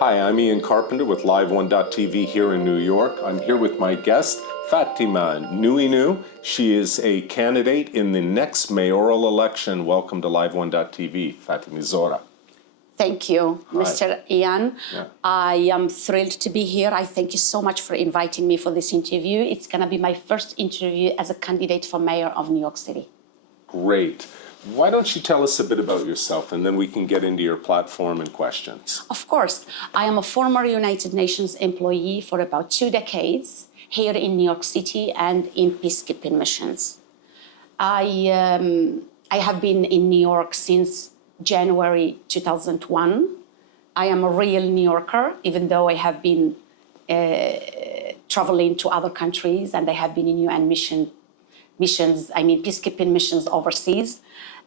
Hi, I'm Ian Carpenter with Live1.tv here in New York. I'm here with my guest, Fátimazöhra Nouinou. She is a candidate in the next mayoral election. Welcome to Live1.tv, Fátimazöhra. Thank you, Hi. Mr. Ian. Yeah. I am thrilled to be here. I thank you so much for inviting me for this interview. It's going to be my first interview as a candidate for mayor of New York City. Great. Why don't you tell us a bit about yourself, and then we can get into your platform and questions. Of course, I am a former United Nations employee for about 2 decades here in New York City and in peacekeeping missions. I have been in New York since January 2001. I am a real New Yorker, even though I have been traveling to other countries, and I have been in UN peacekeeping missions overseas.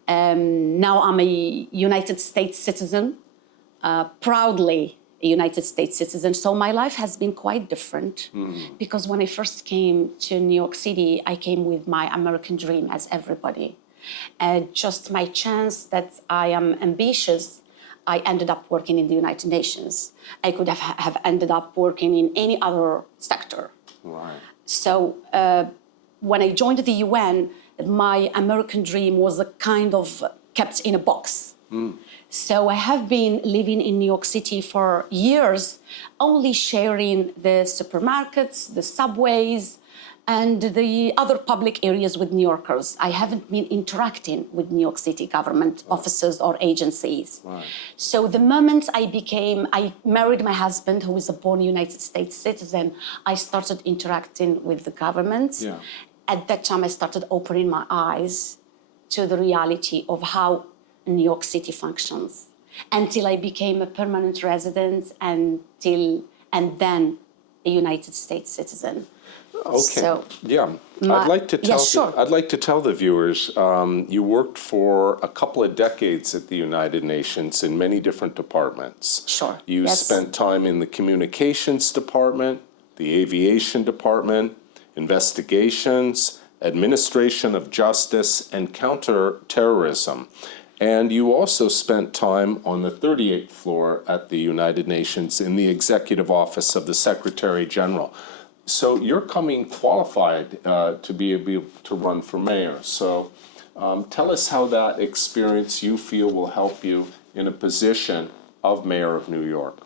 Now I'm a United States citizen, proudly a United States citizen. So my life has been quite different because when I first came to New York City, I came with my American dream as everybody. Just my chance that I am ambitious, I ended up working in the United Nations. I could have ended up working in any other sector. Right. So when I joined the UN, my American dream was a kind of kept in a box. So I have been living in New York City for years, only sharing the supermarkets, the subways, and the other public areas with New Yorkers. I haven't been interacting with New York City government officers or agencies. Right. So the moment I married my husband, who is a born United States citizen, I started interacting with the government. Yeah. At that time, I started opening my eyes to the reality of how New York City functions, until I became a permanent resident and then a United States citizen. Okay. So, I'd like to tell. yeah, sure. I'd like to tell the viewers. You worked for a couple of decades at the United Nations in many different departments. Sure. You Yes. spent time in the communications department, the aviation department, investigations, administration of justice, and counterterrorism. And you also spent time on the 38th floor at the United Nations in the executive office of the Secretary General. So you're coming qualified to be able to run for mayor. So tell us how that experience you feel will help you in a position of mayor of New York.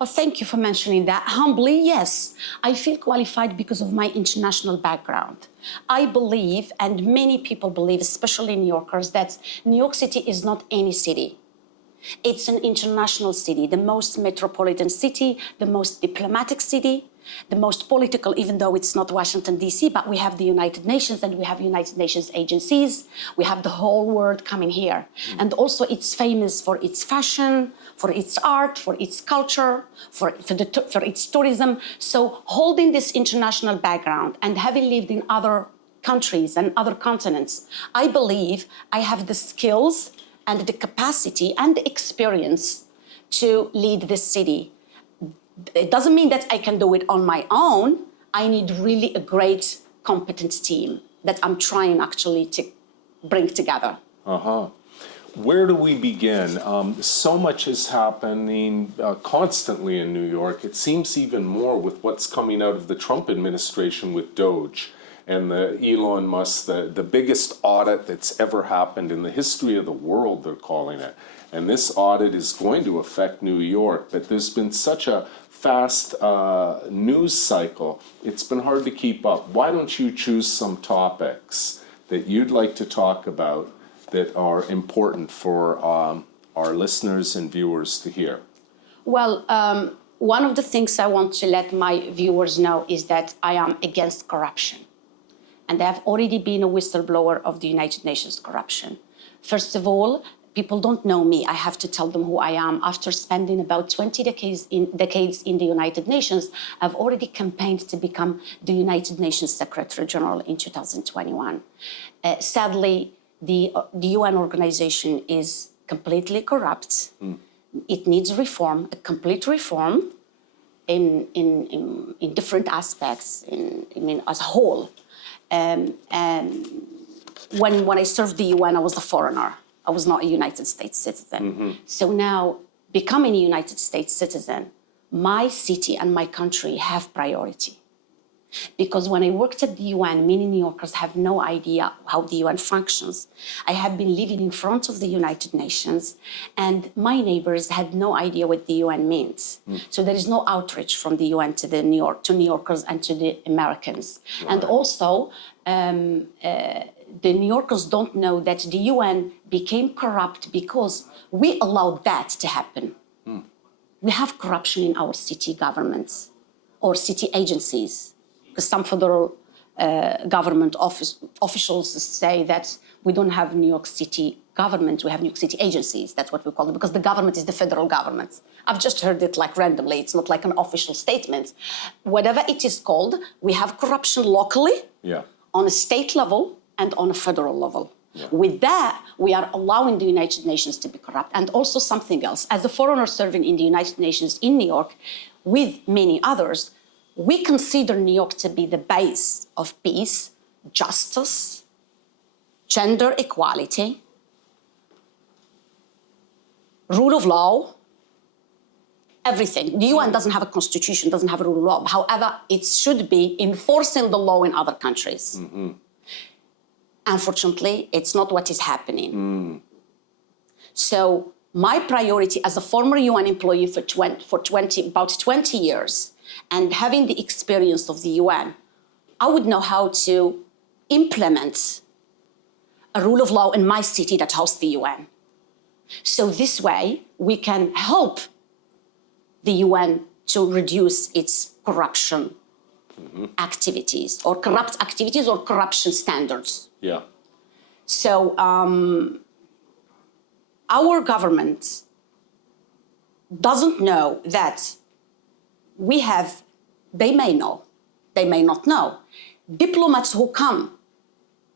Well, thank you for mentioning that. Humbly, yes, I feel qualified because of my international background. I believe, and many people believe, especially New Yorkers, that New York City is not any city. It's an international city, the most metropolitan city, the most diplomatic city, the most political, even though it's not Washington, D.C., but we have the United Nations and we have United Nations agencies. We have the whole world coming here. And also it's famous for its fashion, for its art, for its culture, for its tourism. So holding this international background and having lived in other countries and other continents, I believe I have the skills and the capacity and the experience to lead this city. It doesn't mean that I can do it on my own. I need really a great, competent team that I'm trying actually to bring together. Where do we begin? So much is happening constantly in New York. It seems even more with what's coming out of the Trump administration with Doge and the Elon Musk, the biggest audit that's ever happened in the history of the world, they're calling it. And this audit is going to affect New York, but there's been such a fast news cycle, it's been hard to keep up. Why don't you choose some topics that you'd like to talk about that are important for our listeners and viewers to hear? Well, one of the things I want to let my viewers know is that I am against corruption. And I have already been a whistleblower of the United Nations corruption. First of all, people don't know me. I have to tell them who I am. After spending about 20 decades in the United Nations, I've already campaigned to become the United Nations Secretary General in 2021. Sadly, the UN organization is completely corrupt. It needs reform, a complete reform in different aspects, as a whole. And when I served the UN, I was a foreigner. I was not a United States citizen. So now, becoming a United States citizen, my city and my country have priority. Because when I worked at the UN, many New Yorkers have no idea how the UN functions. I have been living in front of the United Nations, and my neighbors had no idea what the UN means. So there is no outreach from the UN to New Yorkers and to the Americans. Right. And also, the New Yorkers don't know that the UN became corrupt because we allowed that to happen. We have corruption in our city governments or city agencies. Because some federal government officials say that we don't have New York City government, we have New York City agencies. That's what we call them, because the government is the federal government. I've just heard it like randomly. It's not like an official statement. Whatever it is called, we have corruption locally, on a state level, and on a federal level. With that, we are allowing the United Nations to be corrupt. And also something else. As a foreigner serving in the United Nations in New York, with many others, we consider New York to be the base of peace, justice, gender equality, rule of law, everything. The UN doesn't have a constitution, doesn't have a rule of law. However, it should be enforcing the law in other countries. Unfortunately, it's not what is happening. So my priority as a former UN employee for about 20 years, and having the experience of the UN, I would know how to implement a rule of law in my city that hosts the UN. So this way, we can help the UN to reduce its corruption activities, or corrupt activities, or corruption standards. So our government doesn't know that we have, they may know, they may not know, diplomats who come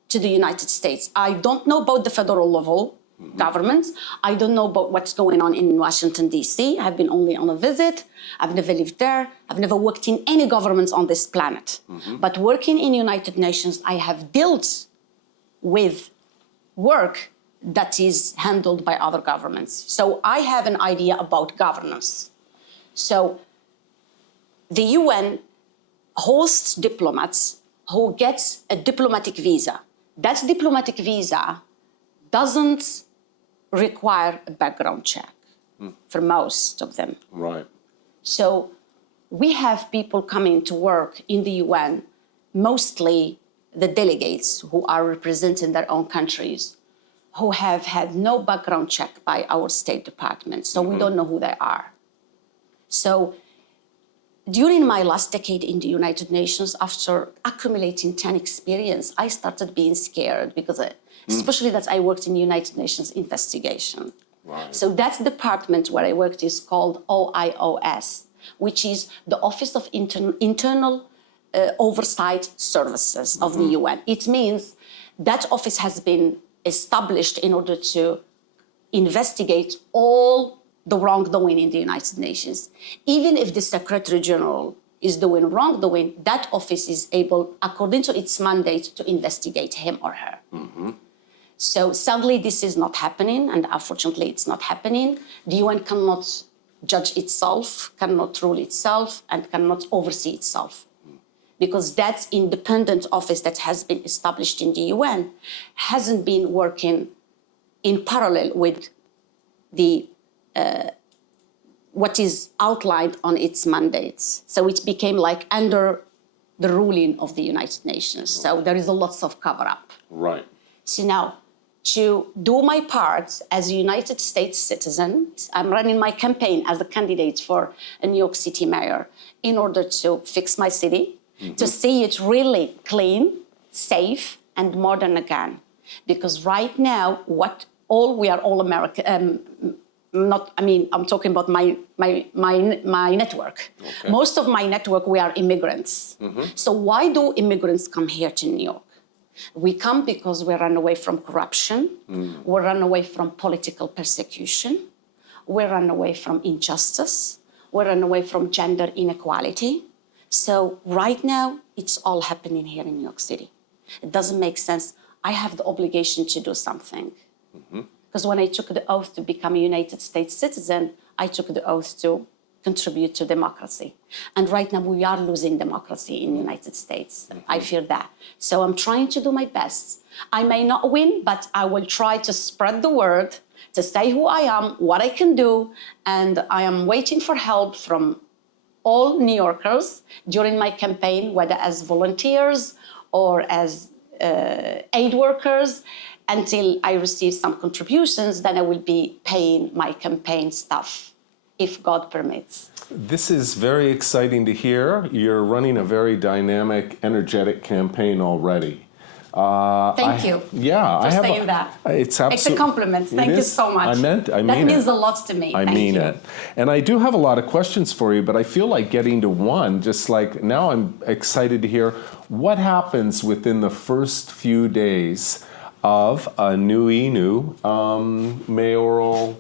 to the United States. I don't know about the federal level governments. I don't know about what's going on in Washington, D.C. I've been only on a visit. I've never lived there. I've never worked in any governments on this planet. But working in United Nations, I have dealt with work that is handled by other governments. So I have an idea about governance. So the UN hosts diplomats who get a diplomatic visa. That diplomatic visa doesn't require a background check for most of them. So we have people coming to work in the UN, mostly the delegates who are representing their own countries, who have had no background check by our State Department. So we don't know who they are. So during my last decade in the United Nations, after accumulating 10 experience, I started being scared because especially that I worked in United Nations investigation. So that department where I worked is called OIOS, which is the Office of Internal Oversight Services of the UN. It means that office has been established in order to investigate all the wrongdoing in the United Nations. Even if the Secretary General is doing wrongdoing, that office is able, according to its mandate, to investigate him or her. So sadly, this is not happening, and unfortunately, it's not happening. The UN cannot judge itself, cannot rule itself, and cannot oversee itself. Because that independent office that has been established in the UN hasn't been working in parallel with the what is outlined on its mandates. So it became like under the ruling of the United Nations. So there is a lot of cover-up. So now, to do my part as a United States citizen, I'm running my campaign as a candidate for a New York City mayor in order to fix my city, to see it really clean, safe, and modern again. Because right now, we are all American. I'm talking about my network. Most of my network, we are immigrants. So why do immigrants come here to New York? We come because we run away from corruption, we run away from political persecution, we run away from injustice, we run away from gender inequality. So right now, it's all happening here in New York City. It doesn't make sense. I have the obligation to do something. Because when I took the oath to become a United States citizen, I took the oath to contribute to democracy. And right now we are losing democracy in the United States. I fear that. So I'm trying to do my best. I may not win, but I will try to spread the word, to say who I am, what I can do, and I am waiting for help from all New Yorkers during my campaign, whether as volunteers or as aid workers, until I receive some contributions. Then I will be paying my campaign staff, if God permits. This is very exciting to hear. You're running a very dynamic, energetic campaign already. Thank you. Yeah, for I have saying that. It's It's a compliment. Thank you so much. I mean that means a lot to me. I Thank mean you. it. And I do have a lot of questions for you, but I feel like getting to one, just like now I'm excited to hear what happens within the first few days of a Nouinou mayoral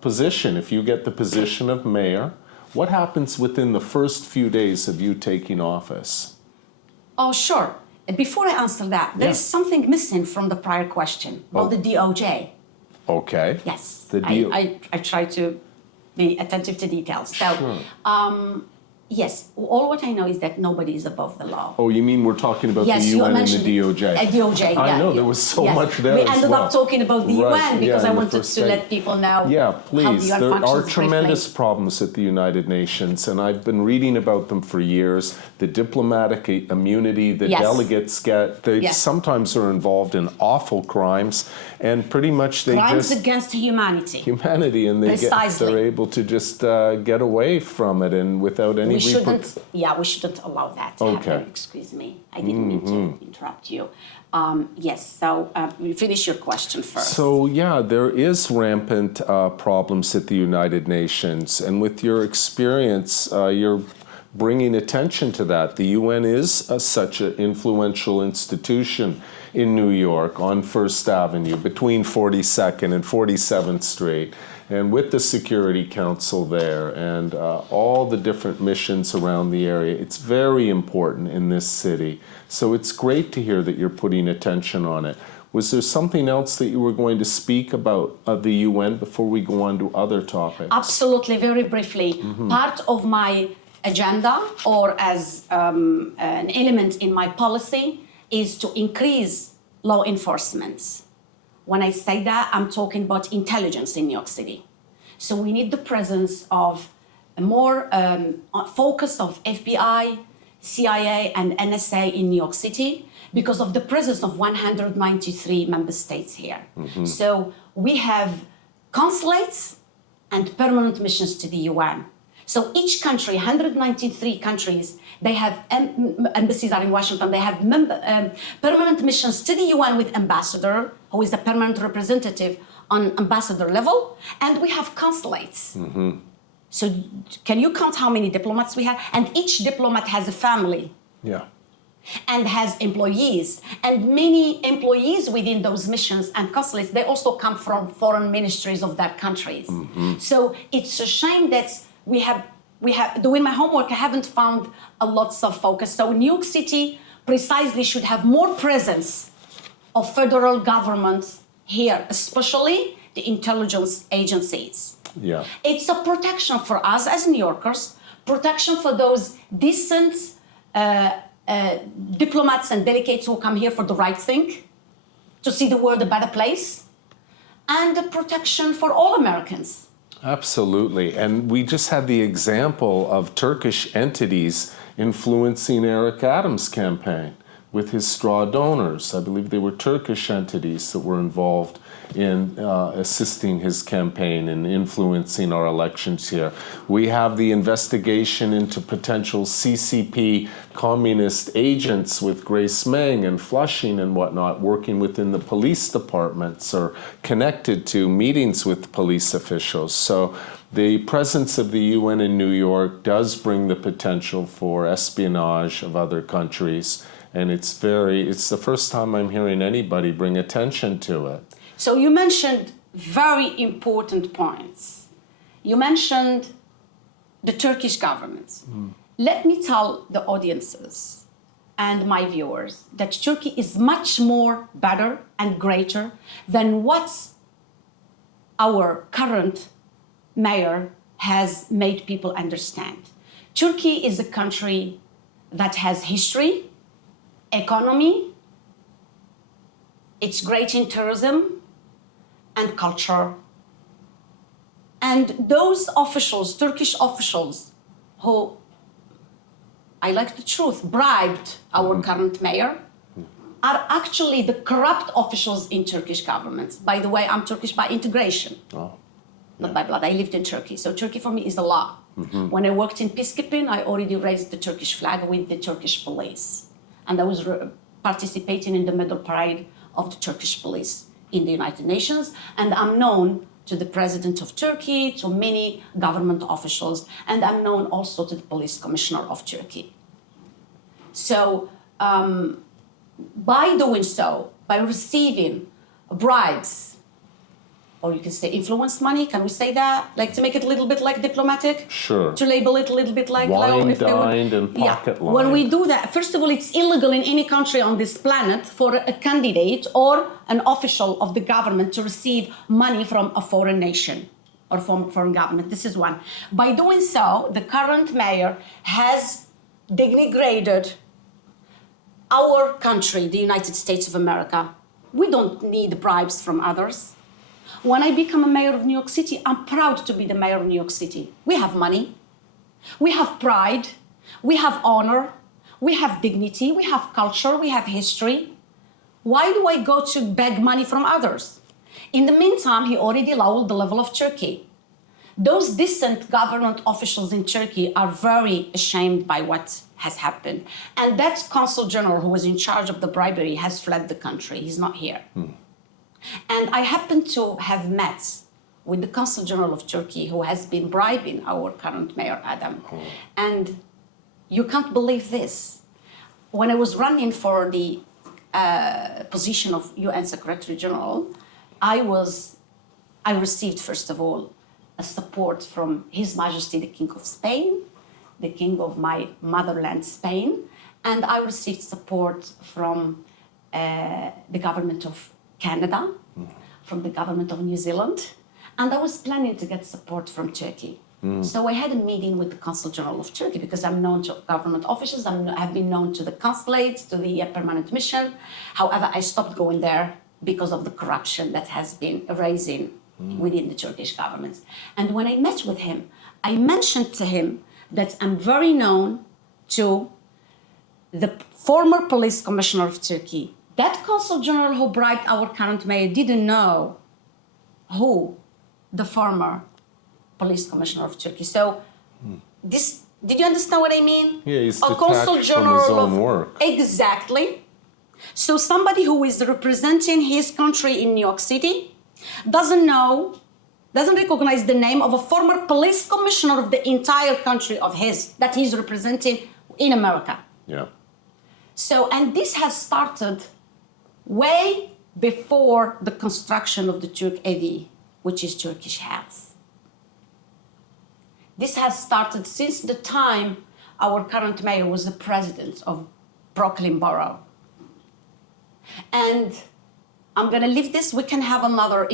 position. If you get the position of mayor, what happens within the first few days of you taking office? Oh, sure. Before I answer that, there's something missing from the prior question about the DOJ. Okay. Yes, The I try to be attentive to details. So, Sure. yes, all what I know is that nobody is above the law. Oh, you mean we're talking about Yes, the you UN and the mentioned DOJ? DOJ, yeah. I know, there was so Yes. much there We as ended well. up talking about the Right, UN because yeah, I in the wanted first to let people know Yeah, how the please. UN There functions are briefly. tremendous problems at the United Nations, and I've been reading about them for years. The diplomatic immunity that Yes. delegates get, they Yes. sometimes are involved in awful crimes, and pretty much they Crimes just against humanity. humanity, and Precisely. they're able to just get away from it, and without any We shouldn't allow that to Okay. happen. Excuse me, I didn't mean to interrupt you. Yes, so you finish your question first. So yeah, there is rampant problems at the United Nations, and with your experience, you're bringing attention to that. The UN is such an influential institution in New York on First Avenue between 42nd and 47th Street, and with the Security Council there and all the different missions around the area. It's very important in this city. So it's great to hear that you're putting attention on it. Was there something else that you were going to speak about the UN before we go on to other topics? Absolutely, very briefly. Part of my agenda, or as an element in my policy, is to increase law enforcement. When I say that, I'm talking about intelligence in New York City. So we need the presence of a more focus of FBI, CIA, and NSA in New York City because of the presence of 193 member states here. So we have consulates and permanent missions to the UN. So each country, 193 countries, they have embassies are in Washington. They have permanent missions to the UN with ambassador, who is a permanent representative on ambassador level, and we have consulates. So can you count how many diplomats we have? And each diplomat has a family. Yeah. And has employees, and many employees within those missions and consulates, they also come from foreign ministries of their countries. So it's a shame that we have doing my homework, I haven't found a lot of focus. So New York City precisely should have more presence of federal government here, especially the intelligence agencies. Yeah. It's a protection for us as New Yorkers, protection for those decent diplomats and delegates who come here for the right thing, to see the world a better place, and the protection for all Americans. Absolutely. And we just had the example of Turkish entities influencing Eric Adams' campaign with his straw donors. I believe they were Turkish entities that were involved in assisting his campaign and influencing our elections here. We have the investigation into potential CCP communist agents with Grace Meng and Flushing and whatnot, working within the police departments or connected to meetings with police officials. So the presence of the UN in New York does bring the potential for espionage of other countries. And it's the first time I'm hearing anybody bring attention to it. So you mentioned very important points. You mentioned the Turkish government. Let me tell the audiences and my viewers that Turkey is much more better and greater than what our current mayor has made people understand. Turkey is a country that has history, economy, it's great in tourism and culture. And those officials, Turkish officials, who, I like the truth, bribed our current mayor, are actually the corrupt officials in Turkish government. By the way, I'm Turkish by integration, not by blood. I lived in Turkey, so Turkey for me is the law. When I worked in peacekeeping, I already raised the Turkish flag with the Turkish police. And I was participating in the medal parade of the Turkish police in the United Nations. And I'm known to the president of Turkey, to many government officials, and I'm known also to the police commissioner of Turkey. So, by doing so, by receiving bribes, or you can say influence money, can we say that? Like to make it a little bit like diplomatic? Sure. To label it a little bit like... Wine dined and pocket lined. When we do that, first of all, it's illegal in any country on this planet for a candidate or an official of the government to receive money from a foreign nation or from foreign government. This is one. By doing so, the current mayor has denigrated our country, the United States of America. We don't need bribes from others. When I become a mayor of New York City, I'm proud to be the mayor of New York City. We have money, we have pride, we have honor, we have dignity, we have culture, we have history. Why do I go to beg money from others? In the meantime, he already lowered the level of Turkey. Those decent government officials in Turkey are very ashamed by what has happened. And that consul general who was in charge of the bribery has fled the country. He's not here. And I happen to have met with the Consul General of Turkey who has been bribing our current mayor, Adam. And you can't believe this. When I was running for the position of UN Secretary General, I received, first of all, a support from His Majesty the King of Spain, the King of my motherland, Spain, and I received support from the government of Canada, from the government of New Zealand, and I was planning to get support from Turkey. So I had a meeting with the Consul General of Turkey because I'm known to government officials, I've been known to the consulates, to the permanent mission. However, I stopped going there because of the corruption that has been rising within the Turkish government. And when I met with him, I mentioned to him that I'm very known to the former police commissioner of Turkey. That Consul General who bribed our current mayor didn't know who the former police commissioner of Turkey. So, this, did you understand what I mean? Yeah, he's a Consul detached General from his own of, work. Exactly. So somebody who is representing his country in New York City doesn't recognize the name of a former police commissioner of the entire country of his that he's representing in America. Yeah. So, and this has started way before the construction of the Türk Evi, which is Turkish house. This has started since the time our current mayor was the president of Brooklyn Borough. And I'm going to leave this. We can have another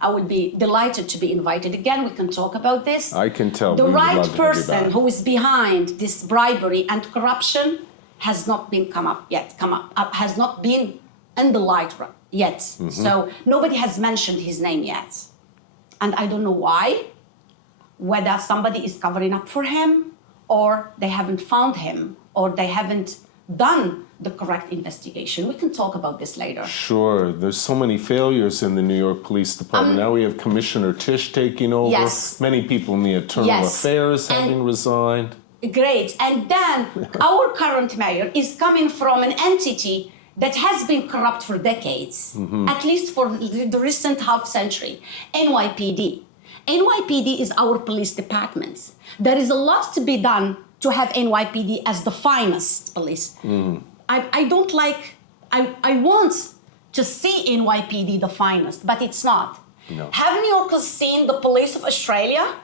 I would be delighted to be invited again. We can talk about this. I can tell. The we would love right to have you person back. who is behind this bribery and corruption has not been has not been in the light yet. So nobody has mentioned his name yet. And I don't know why, whether somebody is covering up for him or they haven't found him or they haven't done the correct investigation. We can talk about this later. Sure. There's so many failures in the New York Police Department. Now we have Commissioner Tisch taking over. Yes. Many people in the Internal Affairs having resigned. Great. And then our current mayor is coming from an entity that has been corrupt for decades, at least for the recent half century, NYPD. NYPD is our police department. There is a lot to be done to have NYPD as the finest police. I don't like, I want to see NYPD the finest, but it's not. No. Have New Yorkers seen the police of Australia?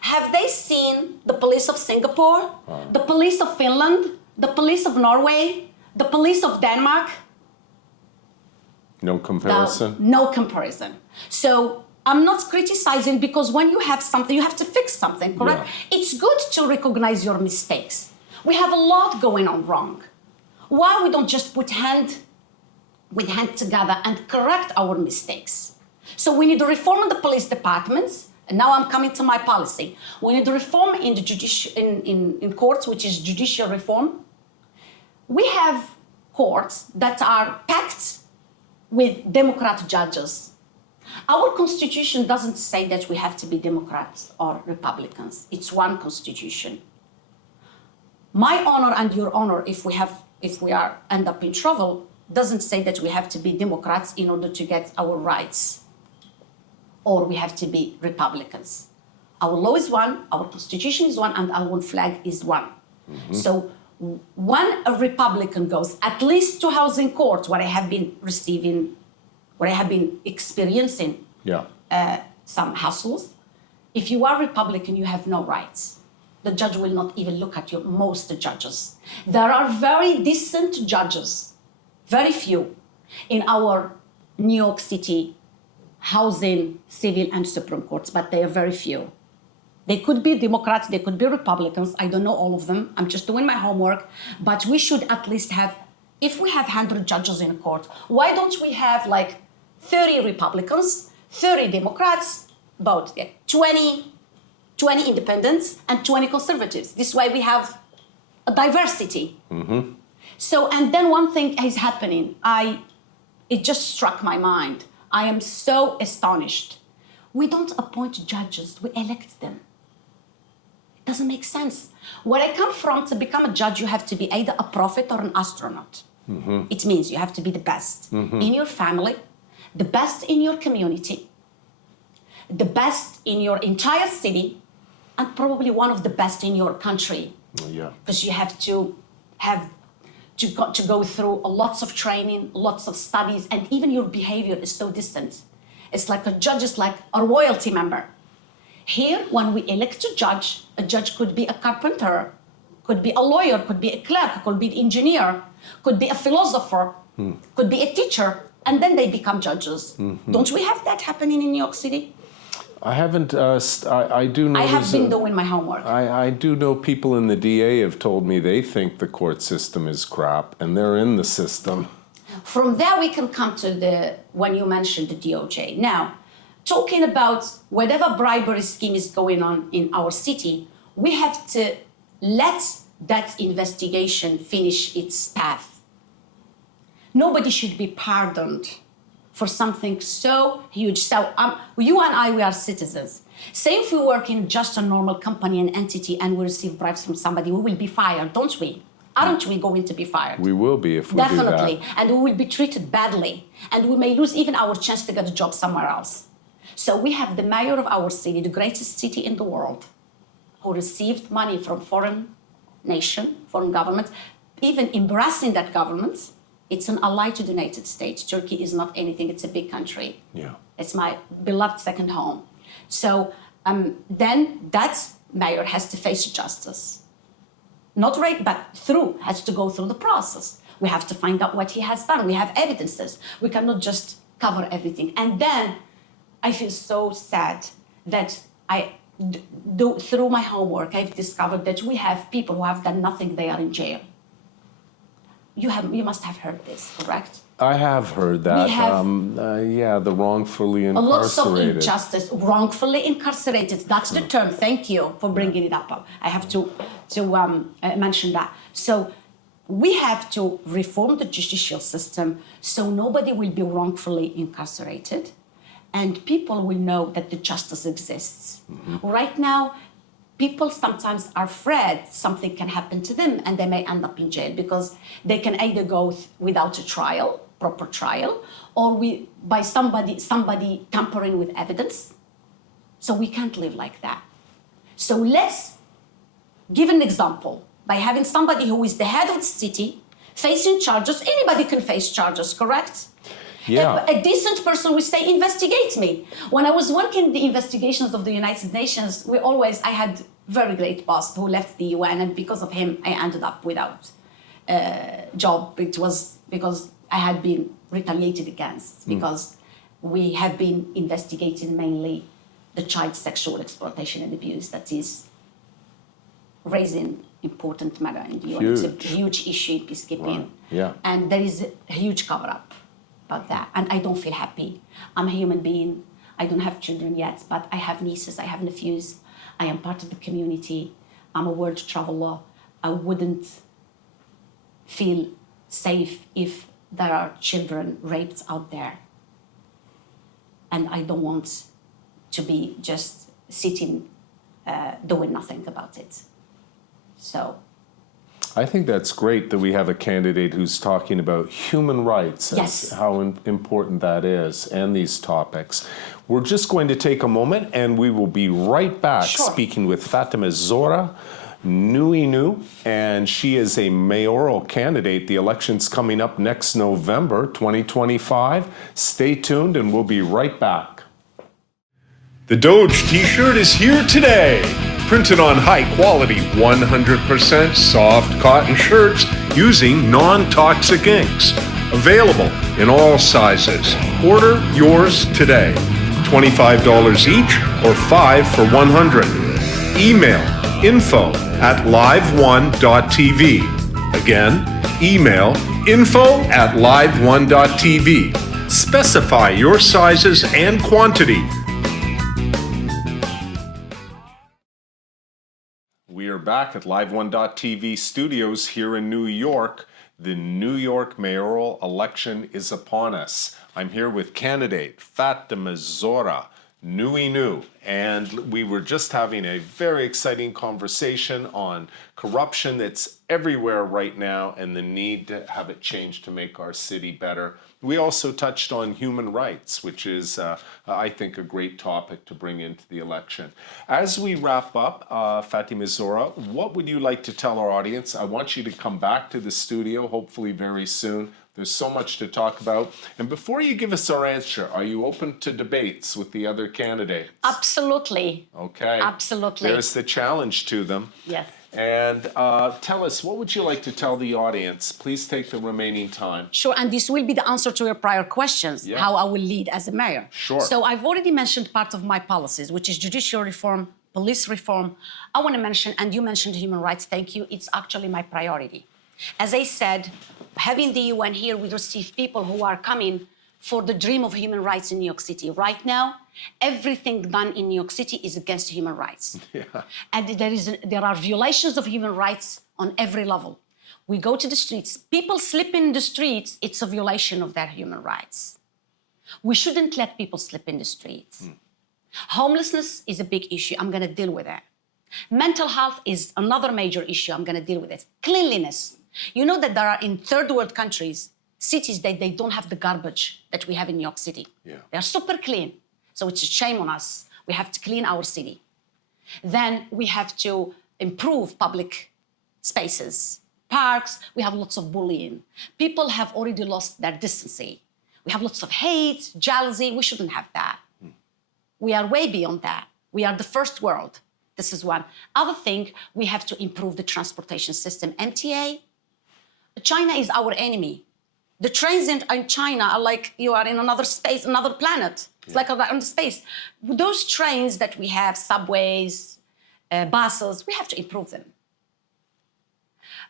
Have they seen the police of Singapore, the police of Finland, the police of Norway, the police of Denmark? No comparison? No comparison. So I'm not criticizing, because when you have something, you have to fix something, correct? Yeah. It's good to recognize your mistakes. We have a lot going on wrong. Why we don't just put hand with hand together and correct our mistakes? So we need to reform in the police departments, and now I'm coming to my policy. We need to reform in the in courts, which is judicial reform. We have courts that are packed with Democrat judges. Our constitution doesn't say that we have to be Democrats or Republicans. It's one constitution. My honor and your honor, if we are end up in trouble, doesn't say that we have to be Democrats in order to get our rights, or we have to be Republicans. Our law is one, our constitution is one, and our flag is one. So when a Republican goes, at least to housing court, what I have been receiving, what I have been experiencing, some hassles. If you are Republican, you have no rights. The judge will not even look at you, most judges. There are very decent judges, very few, in our New York City housing, civil, and Supreme Courts, but they are very few. They could be Democrats, they could be Republicans, I don't know all of them, I'm just doing my homework, but we should at least have, if we have 100 judges in a court, why don't we have like 30 Republicans, 30 Democrats, both 20 independents and 20 conservatives. This way we have a diversity. So, and then one thing is happening. It just struck my mind. I am so astonished. We don't appoint judges, we elect them. It doesn't make sense. Where I come from, to become a judge, you have to be either a prophet or an astronaut. It means you have to be the best in your family, the best in your community, the best in your entire city, and probably one of the best in your country. Because you have to go through lots of training, lots of studies, and even your behavior is so distant. It's like a judge is like a royalty member. Here, when we elect a judge could be a carpenter, could be a lawyer, could be a clerk, could be an engineer, could be a philosopher, could be a teacher, and then they become judges. Don't we have that happening in New York City? I haven't, I do know. I have been doing my homework. I do know people in the DA have told me they think the court system is crap, and they're in the system. From there, we can come to when you mentioned the DOJ. Now, talking about whatever bribery scheme is going on in our city, we have to let that investigation finish its path. Nobody should be pardoned for something so huge. So you and I, we are citizens. Say if we work in just a normal company and entity and we receive bribes from somebody, we will be fired, don't we? Aren't we going to be fired? We will be if we Definitely. do that. And we will be treated badly. And we may lose even our chance to get a job somewhere else. So we have the mayor of our city, the greatest city in the world, who received money from foreign nation, foreign government, even embracing that government. It's an ally to the United States. Turkey is not anything, it's a big country. It's my beloved second home. So then that mayor has to face justice. Not right, but has to go through the process. We have to find out what he has done. We have evidences. We cannot just cover everything. And then I feel so sad that through my homework, I've discovered that we have people who have done nothing, they are in jail. You must have heard this, correct? I have heard that. We have the wrongfully incarcerated. Lots of injustice, wrongfully incarcerated. That's the term. Thank you for bringing it up. I have to mention that. So we have to reform the judicial system so nobody will be wrongfully incarcerated, and people will know that the justice exists. Right now, people sometimes are afraid something can happen to them and they may end up in jail because they can either go without a trial, proper trial, or by somebody tampering with evidence. So we can't live like that. So let's give an example by having somebody who is the head of the city facing charges. Anybody can face charges, correct? A decent person will say, investigate me. When I was working the investigations of the United Nations, I had very great boss who left the UN, and because of him, I ended up without a job. It was because I had been retaliated against, because we have been investigating mainly the child sexual exploitation and abuse that is raising important matter in the UN. It's a huge issue in peacekeeping. Right. Yeah. And there is a huge cover-up about that. And I don't feel happy. I'm a human being. I don't have children yet, but I have nieces, I have nephews. I am part of the community. I'm a world traveler. I wouldn't feel safe if there are children raped out there. And I don't want to be just sitting, doing nothing about it. So. I think that's great that we have a candidate who's talking about human rights and Yes. how important that is and these topics. We're just going to take a moment and we will be right back speaking with Fátimazöhra Nouinou, and she is a mayoral candidate. The election's coming up next November 2025. Stay tuned and we'll be right back. The Doge t-shirt is here today. Printed on high-quality 100% soft cotton shirts using non-toxic inks. Available in all sizes. Order yours today. $25 each or 5 for $100. Email info@live1.tv. Again, email info@live1.tv. Specify your sizes and quantity. We are back at live1.tv studios here in New York. The New York mayoral election is upon us. I'm here with candidate Fátimazöhra Nouinou, and we were just having a very exciting conversation on corruption that's everywhere right now and the need to have it changed to make our city better. We also touched on human rights, which is, I think, a great topic to bring into the election. As we wrap up, Fátimazöhra, what would you like to tell our audience? I want you to come back to the studio, hopefully very soon. There's so much to talk about. And before you give us our answer, are you open to debates with the other candidates? Absolutely. Okay. Absolutely. There's the challenge to them. Yes. And tell us, what would you like to tell the audience? Please take the remaining time. Sure, and this will be the answer to your prior questions, Yeah. how I will lead as a mayor. Sure. So I've already mentioned part of my policies, which is judicial reform, police reform. I want to mention, and you mentioned human rights, thank you, it's actually my priority. As I said, having the UN here, we receive people who are coming for the dream of human rights in New York City. Right now, everything done in New York City is against human rights. Yeah. And there are violations of human rights on every level. We go to the streets, people sleep in the streets, it's a violation of their human rights. We shouldn't let people sleep in the streets. Homelessness is a big issue, I'm gonna deal with that. Mental health is another major issue, I'm gonna deal with it. Cleanliness. You know that there are in third world countries, cities that they don't have the garbage that we have in New York City. Yeah. They are super clean. So it's a shame on us. We have to clean our city. Then we have to improve public spaces, parks. We have lots of bullying. People have already lost their decency. We have lots of hate, jealousy. We shouldn't have that. We are way beyond that. We are the first world. This is one. Other thing, we have to improve the transportation system. MTA, China is our enemy. The trains in China are like you are in another space, another planet. It's like on space. Those trains that we have, subways, buses, we have to improve them.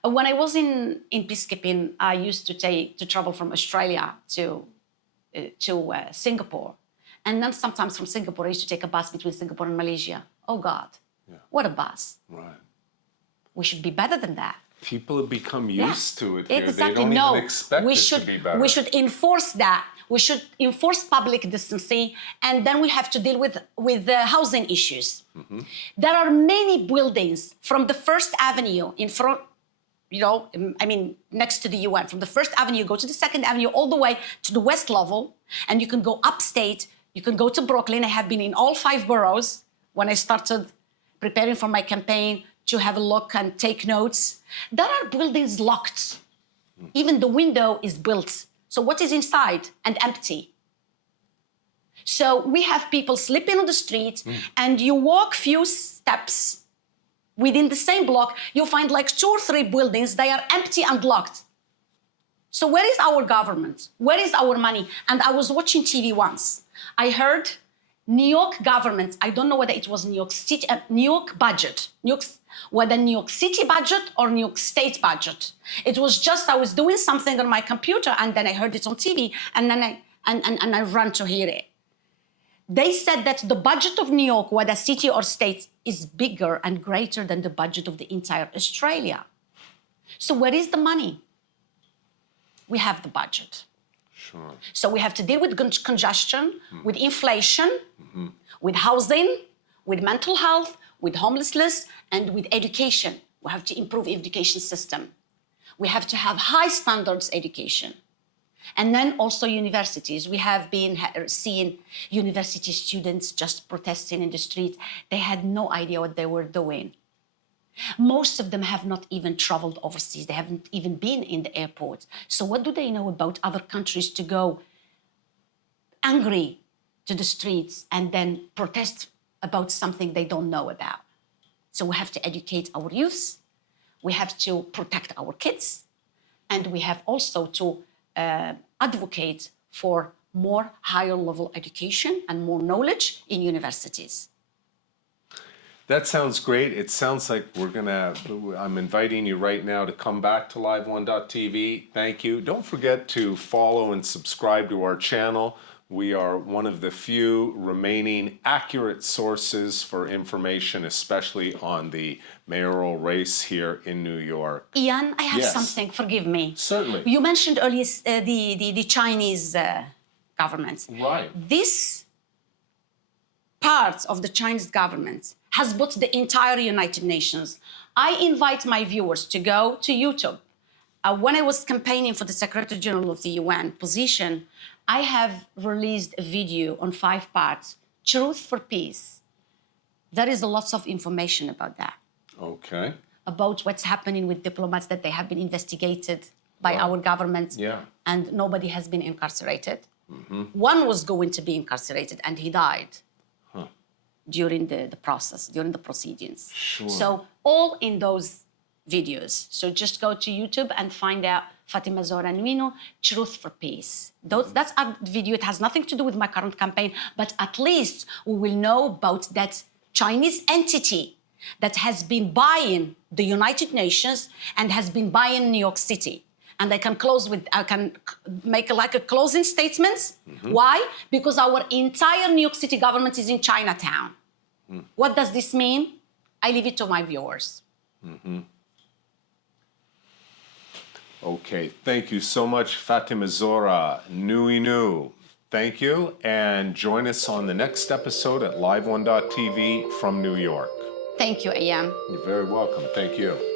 When I was in peacekeeping, I used to travel from Australia to Singapore. And then sometimes from Singapore, I used to take a bus between Singapore and Malaysia. Oh God, what a bus. Right. We should be better than that. People have become used to it here. Exactly. They don't No, even expect it to be better. we should enforce that. We should enforce public distancing, and then we have to deal with the housing issues. There are many buildings from the First Avenue in front, next to the UN. From the First Avenue, go to the Second Avenue, all the way to the West level, and you can go upstate. You can go to Brooklyn. I have been in all 5 boroughs when I started preparing for my campaign to have a look and take notes. There are buildings locked. Even the window is built. So what is inside? And empty. So we have people sleeping on the street, and you walk few steps within the same block, you'll find like 2 or 3 buildings, they are empty and locked. So where is our government? Where is our money? And I was watching TV once. I heard New York government, I don't know whether it was New York City, New York budget, whether New York City budget or New York State budget. It was just, I was doing something on my computer and then I heard it on TV and then I ran to hear it. They said that the budget of New York, whether city or state, is bigger and greater than the budget of the entire Australia. So where is the money? We have the budget. Sure. So we have to deal with congestion, with inflation, with housing, with mental health, with homelessness, and with education. We have to improve education system. We have to have high standards education. And then also universities. We have been seeing university students just protesting in the streets. They had no idea what they were doing. Most of them have not even traveled overseas. They haven't even been in the airport. So what do they know about other countries to go angry to the streets and then protest about something they don't know about? So we have to educate our youth. We have to protect our kids. And we have also to advocate for more higher level education and more knowledge in universities. That sounds great. It sounds like I'm inviting you right now to come back to live1.tv. Thank you. Don't forget to follow and subscribe to our channel. We are one of the few remaining accurate sources for information, especially on the mayoral race here in New York. Ian, I have Yes. something, forgive me. Certainly. You mentioned earlier the Chinese government. Right. This part of the Chinese government has bought the entire United Nations. I invite my viewers to go to YouTube. When I was campaigning for the Secretary General of the UN position, I have released a video on 5 parts, Truth for Peace. There is a lot of information about that, Okay. about what's happening with diplomats, that they have been investigated by our government Yeah. and nobody has been incarcerated. One was going to be incarcerated and he died during the process, during the proceedings. Sure. So all in those videos. So just go to YouTube and find out Fátimazöhra Nouinou, Truth for Peace. That's a video. It has nothing to do with my current campaign, but at least we will know about that Chinese entity that has been buying the United Nations and has been buying New York City. And I can make a closing statement. Why? Because our entire New York City government is in Chinatown. What does this mean? I leave it to my viewers. Okay, thank you so much, Fátimazöhra Nouinou. Thank you, and join us on the next episode at live1.tv from New York. Thank you, Ian. You're very welcome. Thank you.